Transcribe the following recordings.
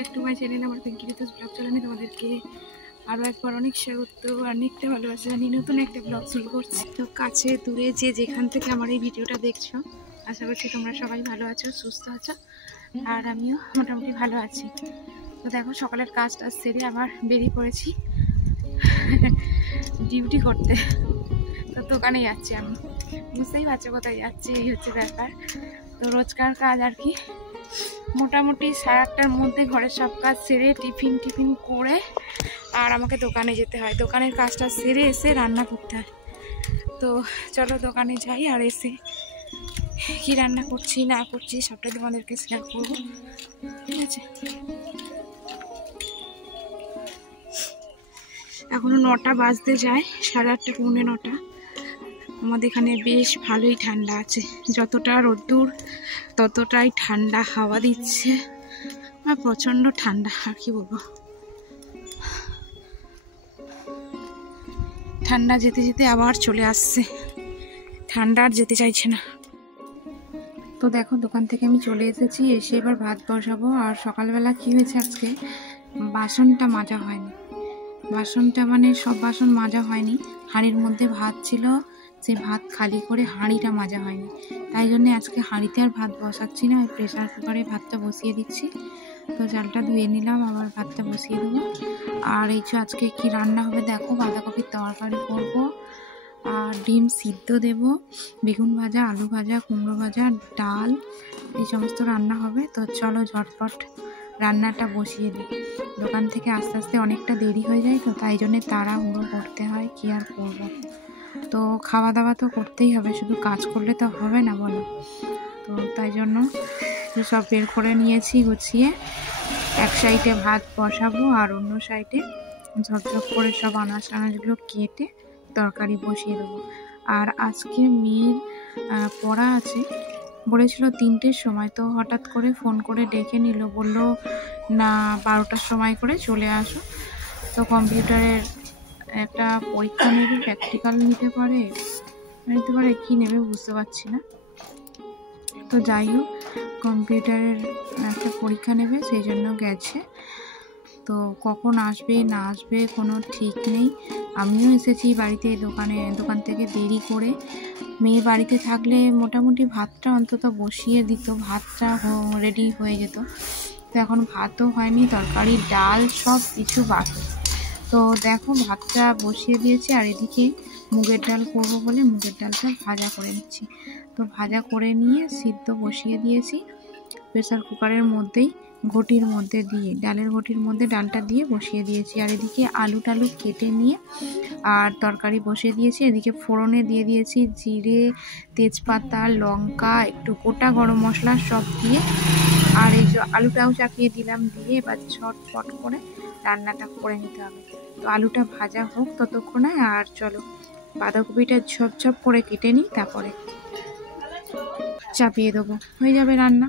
Back to my channel. আমার Pinki ঋতুস blog চ্যানেলে তোমাদেরকে আরও একবার অনেক স্বাগত, অনেকটা ভালোবাসা জানিয়ে নতুন একটা ব্লগ শুরু করছি। তো কাছে দূরে যেখান থেকে আমার এই ভিডিওটা দেখছো, আশা করছি তোমরা সবাই ভালো আছো, সুস্থ আছো, আর আমিও মোটামুটি ভালো আছি। তো দেখো সকালের কাজটা সেরে আবার বেরিয়ে পড়েছি ডিউটি করতে। তো দোকানে যাচ্ছি আমি, বুঝতেই পারছো কোথায় যাচ্ছি, এই হচ্ছে ব্যাপার। তো রোজকার কাজ আর কি, মোটামুটি 8:30টার মধ্যে ঘরের সব কাজ সেরে টিফিন করে আর আমাকে দোকানে যেতে হয়। দোকানের কাজটা সেরে এসে রান্না করতে হয়। তো চলো দোকানে যাই, আর এসে কি রান্না করছি না করছি সবটাই তোমাদেরকে শেয়ার করবো, ঠিক আছে? এখনো 9টা বাজতে যায়, 8:30 পৌনে 9টা। আমাদের এখানে বেশ ভালোই ঠান্ডা আছে, যতটা রোদ্দুর ততটাই ঠান্ডা হাওয়া দিচ্ছে, আর প্রচণ্ড ঠান্ডা। আর কি বলবো, ঠান্ডা যেতে যেতে আবার চলে আসছে, ঠান্ডা আর যেতে চাইছে না। তো দেখো দোকান থেকে আমি চলে এসেছি, এসে এবার ভাত বসাবো। আর সকালবেলা কি হয়েছে, আজকে বাসনটা মাজা হয়নি। বাসনটা মানে সব বাসন মাজা হয়নি, হাঁড়ির মধ্যে ভাত ছিল, সেই ভাত খালি করে হাঁড়িটা মাজা হয়নি। তাই জন্য আজকে হাঁড়িতে আর ভাত বসাচ্ছি না, প্রেসার কুকারে ভাতটা বসিয়ে দিচ্ছি। তো চালটা ধুয়ে নিলাম, আবার ভাতটা বসিয়ে দেবো। আর এই যে আজকে কি রান্না হবে দেখো, বাঁধাকপির তরকারি করব, আর ডিম সিদ্ধ দেব, বেগুন ভাজা, আলু ভাজা, কুমড়ো ভাজা, ডাল, এই সমস্ত রান্না হবে। তো চলো ঝটপট রান্নাটা বসিয়ে দিই। দোকান থেকে আস্তে আস্তে অনেকটা দেরি হয়ে যায়, তো তাই জন্যে তাড়াহুড়ো করতে হয়, কি আর করবো। তো খাওয়া দাওয়া তো করতেই হবে, শুধু কাজ করলে তো হবে না বলো। তো তাই জন্য সব বের করে নিয়েছি গুছিয়ে, এক সাইডে ভাত বসাবো আর অন্য সাইডে ঝকঝক করে সব আনাজগুলো কেটে তরকারি বসিয়ে দেবো। আর আজকে মেয়ের পড়া আছে, বলেছিল 3টের সময়, তো হঠাৎ করে ফোন করে ডেকে নিল, বললো না 12টার সময় করে চলে আসো। তো কম্পিউটারের একটা পরীক্ষা নেবে, প্র্যাকটিক্যাল নিতে পারে কি নেবে বুঝতে পারছি না। তো যাই হোক, কম্পিউটারের একটা পরীক্ষা নেবে, সেই জন্য গেছে। তো কখন আসবে না আসবে কোনো ঠিক নেই। আমিও এসেছি বাড়িতে, দোকান থেকে দেরি করে। মেয়ে বাড়িতে থাকলে মোটামুটি ভাতটা অন্তত বসিয়ে দিত, ভাতটা রেডি হয়ে যেত। তো এখন ভাতও হয়নি, তরকারি ডাল সব কিছু বাকি। তো দেখো ভাতটা বসিয়ে দিয়েছি, আর এদিকে মুগের ডাল করবো বলে মুগের ডালটা ভাজা করে নিচ্ছি। তো ভাজা করে নিয়ে সিদ্ধ বসিয়ে দিয়েছি প্রেসার কুকারের মধ্যেই, ঘটির মধ্যে দিয়ে, ডালের ঘটির মধ্যে ডালটা দিয়ে বসিয়ে দিয়েছি। আর এদিকে আলু টালু কেটে নিয়ে আর তরকারি বসিয়ে দিয়েছি। এদিকে ফোড়নে দিয়ে দিয়েছি জিরে, তেজপাতা, লঙ্কা, একটু গোটা গরম মশলা সব দিয়ে, আর এই যে আলুটাও চাপিয়ে দিলাম, দিয়ে এবার ঝটপট করে রান্নাটা করে নিতে হবে। তো আলুটা ভাজা হোক ততক্ষণে, আর চলো বাঁধাকপিটা ঝপঝপ করে কেটে নিই, তারপরে চাপিয়ে দেবো, হয়ে যাবে রান্না।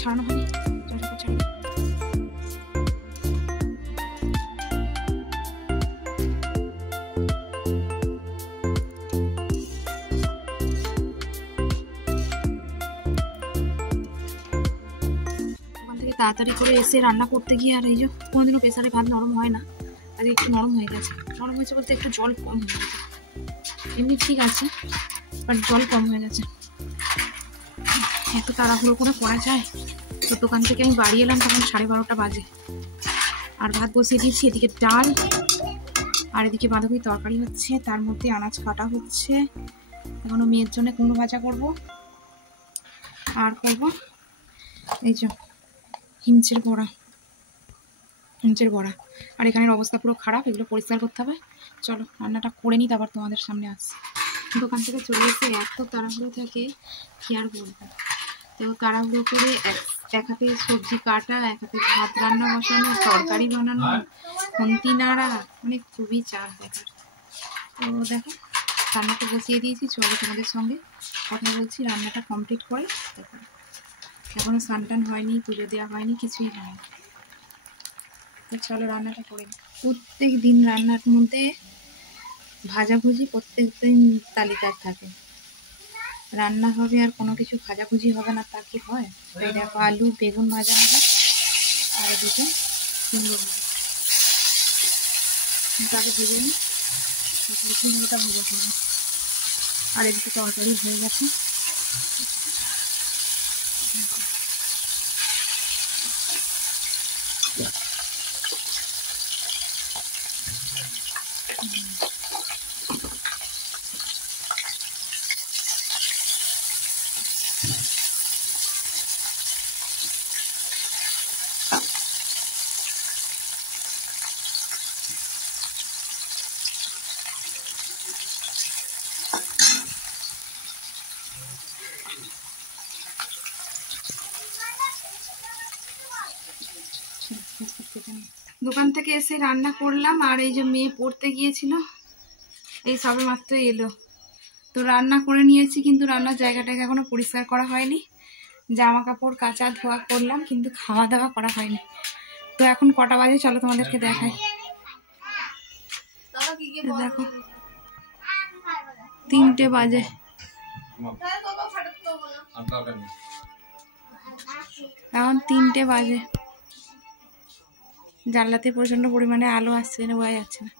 ছাড়ানো হয়নি তাড়াতাড়ি করে এসে রান্না করতে গিয়ে আর এই যে কোনোদিনও প্রেসারে ভাত নরম হয় না, আর একটু নরম হয়ে গেছে। নরম হয়েছে বলতে একটু জল কম হয়ে গেছে, এমনি ঠিক আছে বাট জল কম হয়ে গেছে। এত তাড়াহুড়ো করে করা যায়? তো দোকান থেকে আমি বাড়ি এলাম তখন 12:30 বাজে, আর ভাত বসিয়ে দিয়েছি। এদিকে ডাল আর এদিকে বাঁধাকপি তরকারি হচ্ছে, তার মধ্যে আনাজ কাটা হচ্ছে। এখনো মেয়ের জন্য কুমড়ো ভাজা করব, আর করব এই যে হিমচের বড়া। আর এখানের অবস্থা পুরো খারাপ, এগুলো পরিষ্কার করতে হবে। চলো রান্নাটা করে নিই, তারপর তোমাদের সামনে আসছি। দোকান থেকে চলে এসে এত তাড়াহুড়ো থাকে কি আর বলবো। তো তাড়াহুড়ো করে এক হাতে সবজি কাটা, এক হাতে ভাত রান্না বসানো, তরকারি বানানো, খুন্তি নাড়া, মানে খুবই চাপ দেখার। তো দেখো রান্নাটা বসিয়ে দিয়েছি, চলো তোমাদের সঙ্গে কথা বলছি। রান্নাটা কমপ্লিট করে দেখো, এখনো স্নান টান হয়নি, পুজো দেওয়া হয়নি, কিছুই হয়নি। তো চলো রান্নাটা করে নিই। প্রত্যেক দিন রান্নার মধ্যে ভাজাভুজি প্রত্যেক দিন তালিকায় থাকে। রান্না হবে আর কোনো কিছু ভাজাভুজি হবে না, তা কি হয়? এই দেখো আলু বেগুন ভাজা হবে, আর এদিকে কুমড়ো ভাজা। তাকে ভেজে নিই, তারপরে কুমড়োটা ভেজে করবো। আর এদিকে তরকারি হয়ে গেছে। দোকান থেকে এসে রান্না করলাম, আর এই যে মেয়ে পড়তে গিয়েছিল, এই সবে মাত্র এলো। তো রান্না করে নিয়েছি, কিন্তু রান্নার জায়গাটাকে এখনো পরিষ্কার করা হয়নি। জামা কাপড় কাচা ধোয়া করলাম, কিন্তু খাওয়া দাওয়া করা হয়নি। তো এখন কটা বাজে চলো তোমাদেরকে দেখাই। দেখো 3টে বাজে। এখন 3টে বাজে, জানলাতে প্রচন্ড পরিমাণে আলো আসছে না, বোঝা যাচ্ছে না।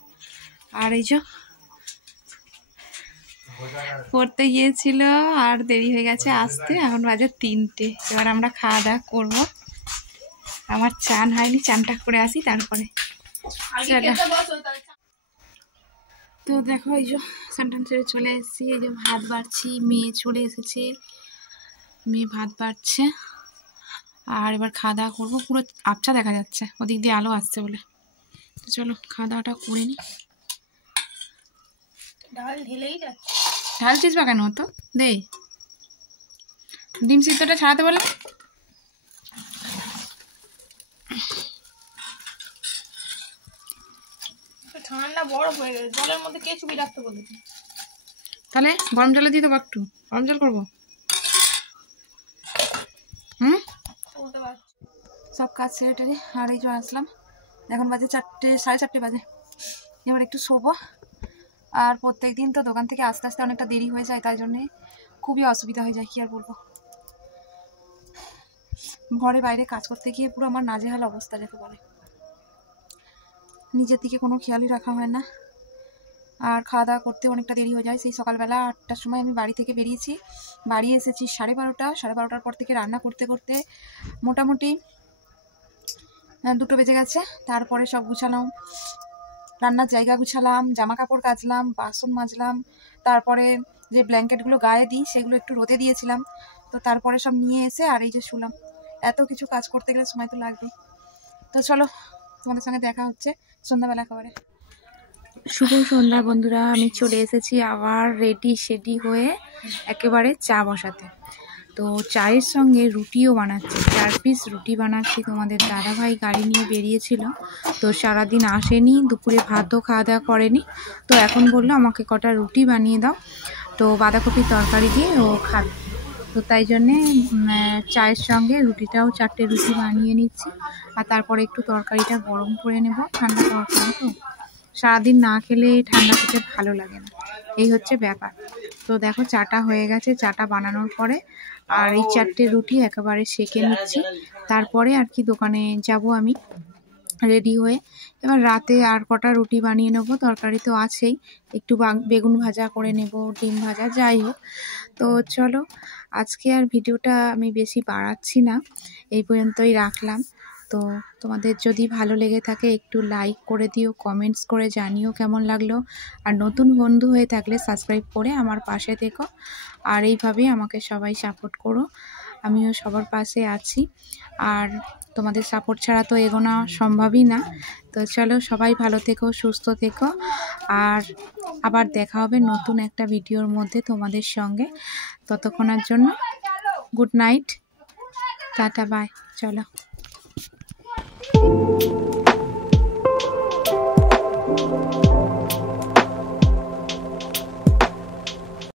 আর এই যে পড়তে গিয়েছিল আর দেরি হয়ে গেছে আসতে, এখন বাজে 3টে। এবার আমরা খাওয়া দাওয়া করবো। আমার চান হয়নি, চানটা করে আসি তারপরে। তো দেখো এই যে স্নান ছেড়ে চলে এসেছি, এই যে ভাত বাড়ছি। মেয়ে চলে এসেছে, মেয়ে ভাত বাড়ছে। আর এবার খাওয়া দাওয়া করবো। পুরো আবছা দেখা যাচ্ছে, ওদিক দিয়ে আলো আসছে বলে। তো চলো খাওয়া দাওয়াটা করে নিই। ডাল ঢেলেই যাচ্ছে, ঢালছিস বা কেন? তো দে, ডিম সিদ্ধটা ছাড়াতে বলে। ঠান্ডা বরফ হয়ে গেছে, জলের মধ্যে কে চুপি রাখতে বলেছে? তাহলে গরম জলে দিয়ে দেবো, একটু গরম জল করবো। সব কাজ সেরে টেরে আর এই যে আসলাম। এখন বাজে 4টে, 4:30 বাজে। এবার একটু শোবো। আর প্রত্যেক দিন তো দোকান থেকে আস্তে আস্তে অনেকটা দেরি হয়ে যায়, তাই জন্যে খুবই অসুবিধা হয়ে যায়, কি আর বলবো। ঘরে বাইরে কাজ করতে গিয়ে পুরো আমার নাজেহাল অবস্থা যাকে বলে। নিজের দিকে কোনো খেয়ালই রাখা হয় না, আর খাওয়া দাওয়া করতে অনেকটা দেরি হয়ে যায়। সেই সকালবেলা 8টার সময় আমি বাড়ি থেকে বেরিয়েছি, বাড়ি এসেছি 12:30। 12:30 পর থেকে রান্না করতে করতে মোটামুটি 2টো বেজে গেছে। তারপরে সব গুছালাম, রান্নার জায়গা গুছালাম, জামা কাপড় কাচলাম, বাসন মাজলাম। তারপরে যে ব্ল্যাঙ্কেটগুলো গায়ে দিই সেগুলো একটু রোদে দিয়েছিলাম। তো তারপরে সব নিয়ে এসে আর এই যে শুলাম। এত কিছু কাজ করতে গেলে সময় তো লাগবেই। তো চলো তোমাদের সঙ্গে দেখা হচ্ছে সন্ধ্যাবেলা খাবারে। শুভ সন্ধ্যা বন্ধুরা, আমি চলে এসেছি আবার রেডি হয়ে একেবারে চা বসাতে। তো চায়ের সঙ্গে রুটিও বানাচ্ছি, 4 পিস রুটি বানাচ্ছি। তোমাদের দাদাভাই গাড়ি নিয়ে বেরিয়েছিল, তো সারাদিন আসেনি, দুপুরে ভাতও খাওয়া দাওয়া করেনি। তো এখন বললো আমাকে কটা রুটি বানিয়ে দাও, তো বাঁধাকপির তরকারি দিয়ে ও খাবে। তো তাই জন্যে চায়ের সঙ্গে রুটিটাও 4টে রুটি বানিয়ে নিচ্ছি, আর তারপরে একটু তরকারিটা গরম করে নেব। ঠান্ডা তরকারি তো সারাদিন না খেলে ঠান্ডা খেতে ভালো লাগে না, এই হচ্ছে ব্যাপার। তো দেখো চাটা হয়ে গেছে, চাটা বানানোর পরে আর এই 4টে রুটি একেবারে সেঁকে নিচ্ছি, তারপরে আর কি দোকানে যাব আমি রেডি হয়ে। এবার রাতে আর কটা রুটি বানিয়ে নেবো, তরকারি তো আছেই, একটু বেগুন ভাজা করে নেব, ডিম ভাজা, যাই হোক। তো চলো আজকে আর ভিডিওটা আমি বেশি বাড়াচ্ছি না, এই পর্যন্তই রাখলাম। তো তোমাদের যদি ভালো লেগে থাকে একটু লাইক করে দিও, কমেন্টস করে জানিও কেমন লাগলো, আর নতুন বন্ধু হয়ে থাকলে সাবস্ক্রাইব করে আমার পাশে থেকো, আর এইভাবেই আমাকে সবাই সাপোর্ট করো, আমিও সবার পাশে আছি। আর তোমাদের সাপোর্ট ছাড়া তো এগোনো সম্ভবই না। তো চলো সবাই ভালো থেকো, সুস্থ থেকো, আর আবার দেখা হবে নতুন একটা ভিডিওর মধ্যে তোমাদের সঙ্গে। ততক্ষণের জন্য গুড নাইট, টাটা, বাই, চলো।